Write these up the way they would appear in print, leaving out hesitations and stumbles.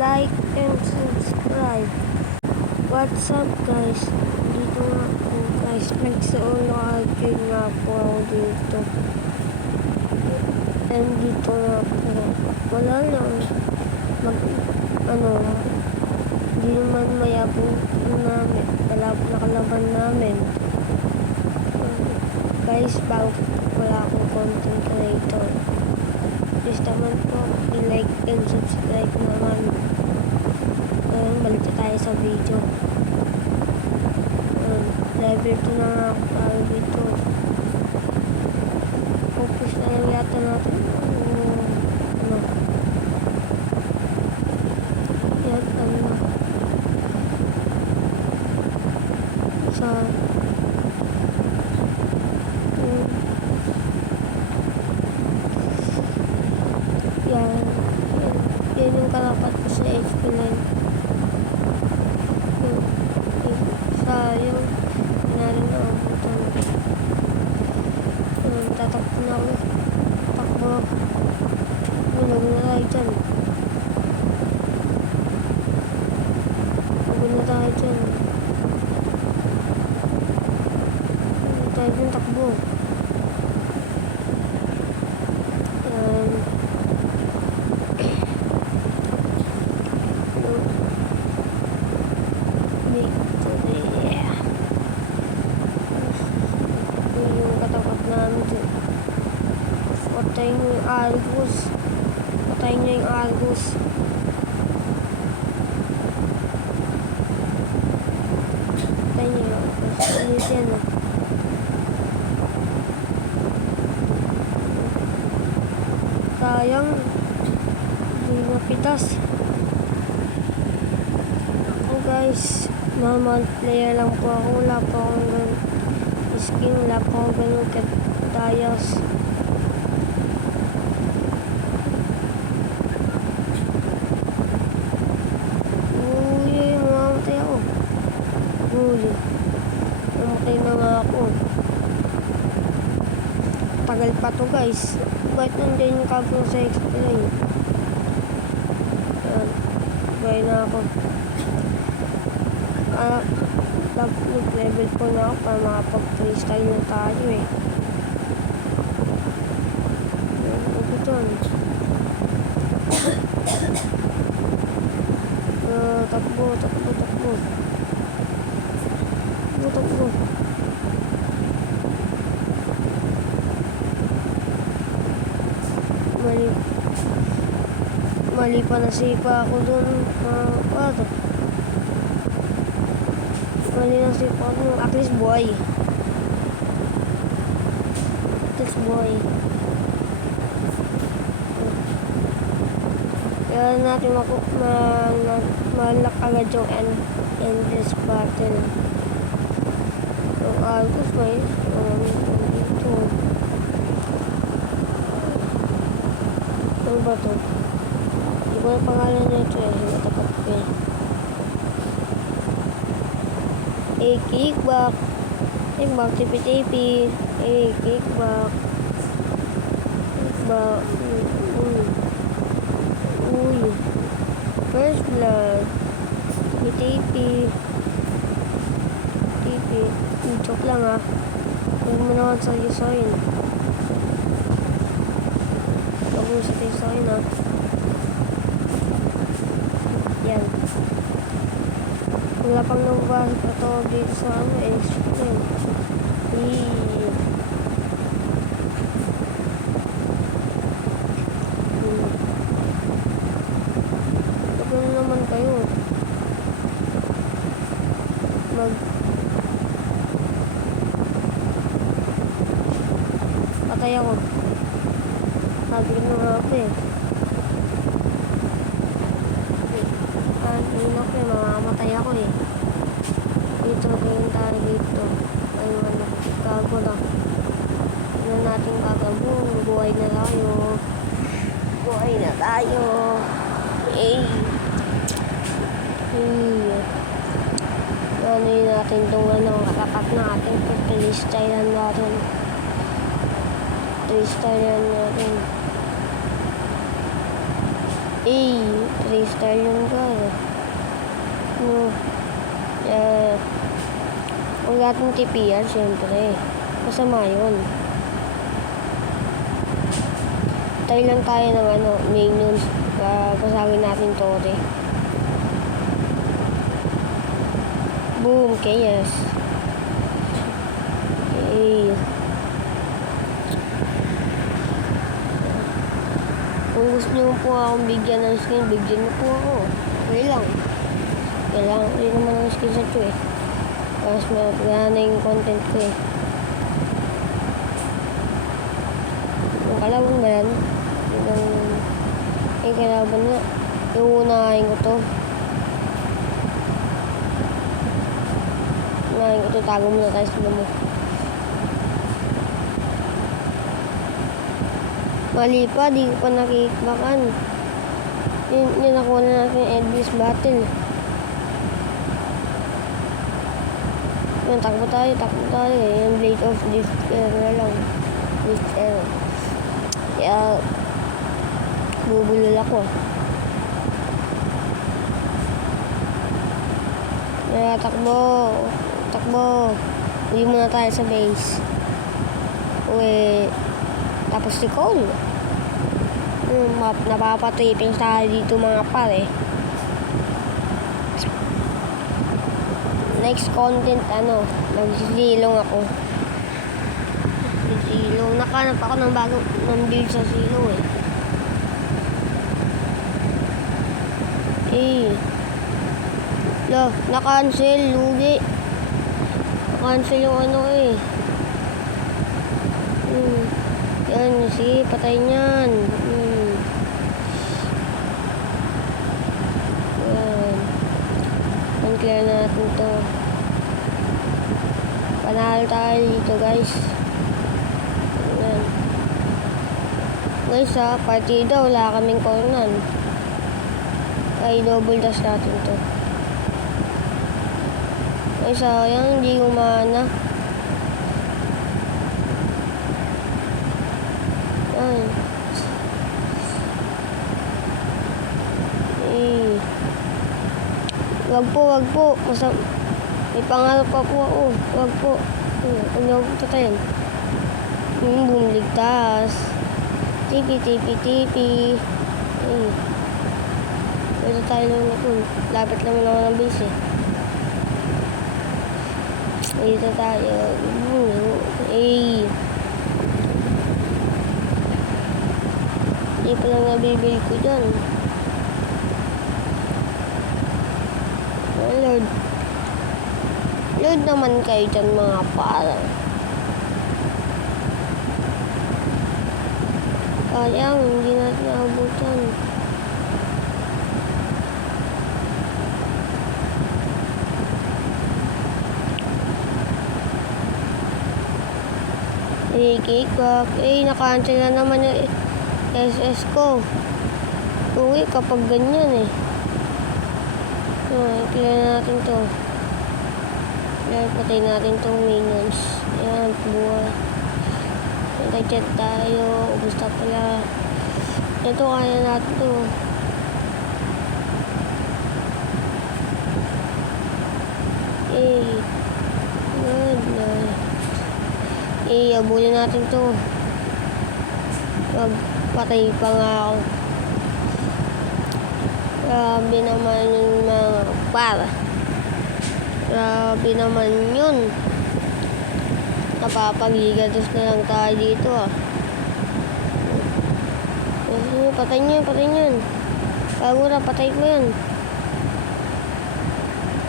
like and subscribe. What's up guys? Dito nga po guys. Nag-solo agad nga po ako dito. And dito nga po. Wala lang. Hindi naman mayabong namin. Nakalaban namin. Guys, bago wala akong content creator. Please naman po, i-like and subscribe naman. Ngayon, balik na tayo sa video. Level 2 na nga ako tayo dito. Focus na lang yata natin. Yan, sa yan yung kalapat ko sa HP9. Yung nangyari na ako dito. Tatakbo na ako. Takbo. Huwag na tayo dyan. Huwag na tayo dyan. Huwag tayo dyan takbo. Patayin nyo yung Argus. Patayin nyo yung Argus. Patayin nyo yung Argus. Alis yan ah. Sayang. Hindi napitas. Ako guys. Normal player lang po ako. Wala po akong skin. Wala po akong ganun katayas. Namatay na nga ako. Tagal pa to guys. Bakit nandiyan yung kablo sa explain? Gaya na ako. Level po na ako para makapag-freestyle na tayo eh. Ano doon? Takbo. Takbo. Mali pa nasipa ako dun. Mali nasipa ako dun. At least boy. Kaya natin malak agad yung endless battle. Yung Argus may dito. Ano ba to? Hindi ko na pangalan nito eh. Matapat ko eh. Kickback. Kickback, tipi-tipi. Kickback. Kickback. Uy. First blood. Tipi-tipi. Joke lang ah. Huwag mo naman sa Yusoin. Huwag mo sa Yusoin ah. Yan. Wala pang nababasa pa to dito sa ano eh. Huwag naman kayo. Patay ako. Sabi na nga ako eh. Hindi na ako eh. Mamamatay ako eh. Dito rin tayo dito. Ayun gago na. Hindi na natin gagawin. Buhay na tayo. Ano yun natin itong katapat natin. Freestyle natin. freestyle yung gano'n. Kung lahat ng TPR, syempre, masama yun. Tayo lang tayo ng minions, pasagin natin Tore. Boom, chaos. Kung gusto nyo po akong bigyan ng skin, bigyan mo po ako. Okay lang. Kailangan ko rin naman ng skin sa ito eh. Tapos magana yung content ko eh. Yung kalaban ba yan? Yung kalaban nga. Yung unahin ko to. Unahin ko to. Tago muna tayo sa mo. Mali pa. Di ko pa nakikbakan. Yun nakuha na natin yung Endless Battle. Takbo tayo yung Blade of Despair na lang. Despair. Kaya bubulol ako. Kaya takbo. Uwi muna tayo sa base. Uwi. Tapos si Cole. Napapatiping tayo dito mga pare. Next content, magsisilong ako. Silong. Nakahanap ako ng bagong build sa silong eh. Na-cancel. Lugi. Na-cancel yung Yan, sige, patay niyan. Clear natin to. Panalo tayo dito guys. Ayan. Guys partida wala kaming corner. Ay double dash natin to. Ay sayang hindi umana. Ayan. Wag po. May pangarap pa po ako. Wag po. Huwag niyo po tatayin. Bumligtas. Tipi. Ito tayo lang ito. Lapit naman ako ng base eh. Dito tayo. Hindi pa lang nabibili ko dyan. Lord naman kayo dyan mga para. Kaya hindi natin naabutan. Kickback. Naka-cancel na naman yung SS ko. Uwi kapag ganyan eh. Clear natin to. Patay natin tong minions. Ayan, buhay. Nag-chat tayo. Gusto pala. Ito, kaya natin to. Good. Abulin natin to. Patay pa nga ako. Grabe naman yung mga para. Grabe naman yun. Napapagigados na lang tayo dito Patay niyan. Bago na, patay ko yan.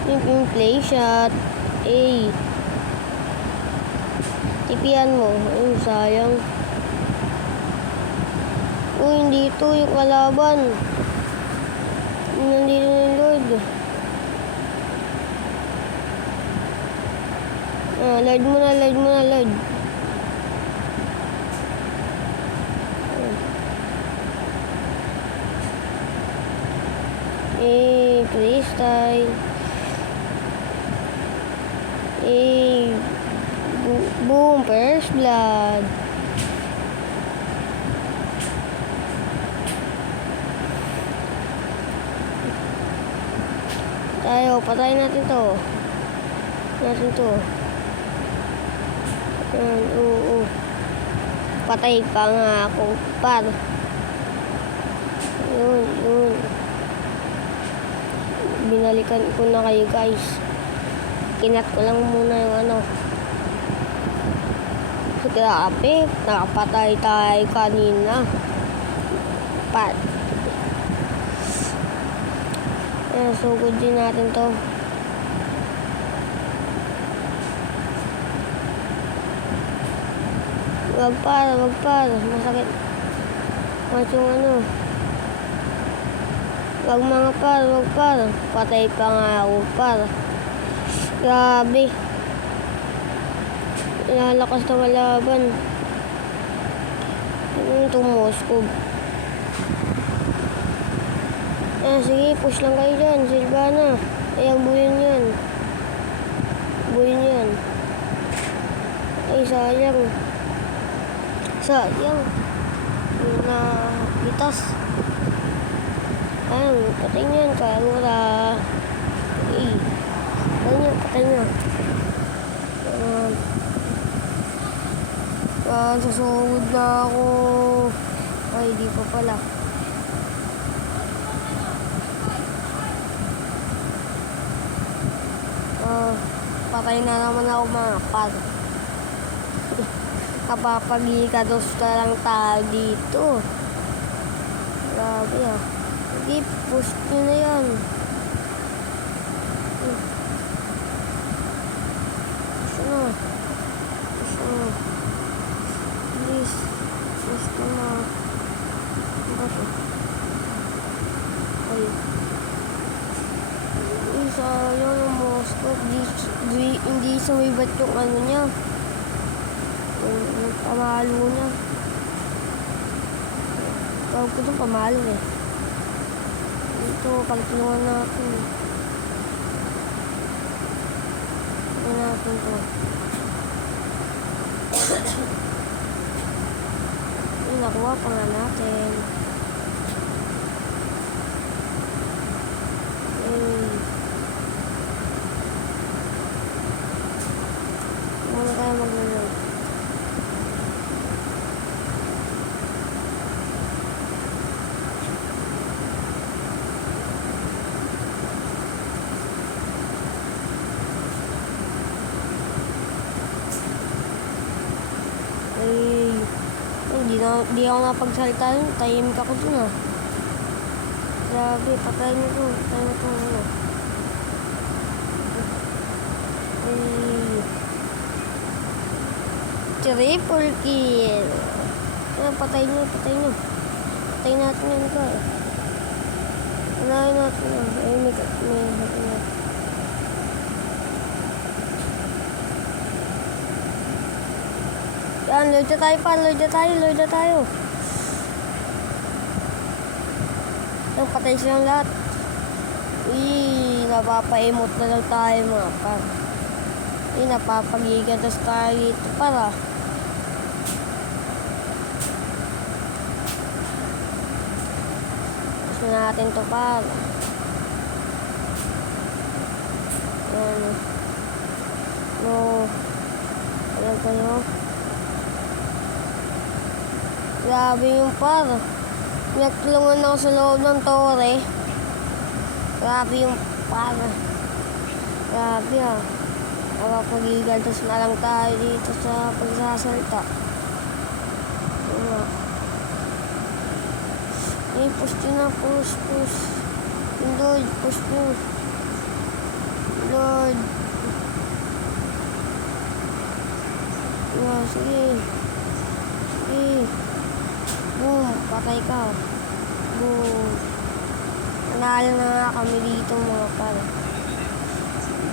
Yung play shot. Tipian mo. Sayang. Hindi ito yung kalaban. Nandito na yung Lord. Lord muna. Freestyle. Boom, first blood. Tayo, patayin natin to. Natin to. Yan, oo. Patay pa nga ako, par. Yun. Binalikan ko na kayo, guys. Kinat ko lang muna yung ano. Grabe, nakapatay tayo kanina. Pat. Ayan, sugod din natin to. Wag pa. Masakit. Mas yung ano. Wag par. Patay pa nga ako, par. Grabe. Lalakas na malaban. Tumuskog. Sige, push lang kayo dyan. Silvana. Ay, ang buyan yan. Ay, sayang. Itas. Ayun, patay niyan. Kaya wala. Patay niya. Susugod na ako. Ay, di pa pala. Patay na naman ako, mga par. Kapapag-ikados na lang tayo dito. Grabe ah. Sige, push nyo na yan. Push na. Please. Push ko na. Ay. Sayang yung Moscow. Hindi sumibat yung ano niya. Yung pamalo niya. Tawag ko itong pamalo eh. Ito, pagtulungan natin. Ito natin to. Nakuha pa nga natin. Muna tayo mag-reload. Hindi ako napagsalita nun. Tahimik ako dun ah. Grabe, patay na to. Ano. Triple kill. Patay nyo. Patay natin yun ka. Unahin natin yun. May yan, load na tayo. Yan, patay silang lahat. Napapa-emote na lang tayo, mga par. Napapagigatas tayo dito, para. Gusto natin to, par. Yan. Ayan kayo. Grabe yung par. Nagtulungan ako sa loob ng tore. Grabe yung par. Grabe ah. Nakapag-igaltas na lang tayo dito sa pagsasalita. Push nyo na. Push. Lord, push nyo. Lord. Sige. Boom, patay ka. Boom. Nanalo na nga kami dito, mga par.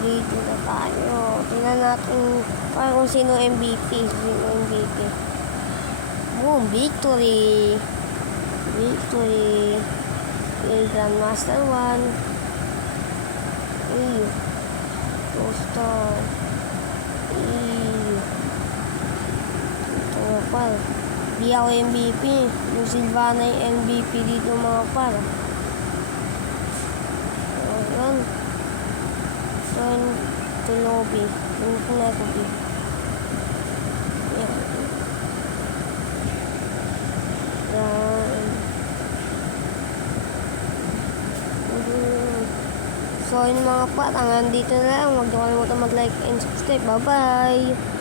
Dito na tayo. Tingnan natin kung sino MVP. Boom, victory. Grandmaster 1. Two-star. Ito nga par. Di ako MVP. Yung Silvana yung MVP dito, mga par. Ayan. dito lobby. Ano na ko bi? Yan. Yan. So, yun mga pat, hanggang dito na lang. Huwag niyo kalimutan mag-like and subscribe. Bye-bye!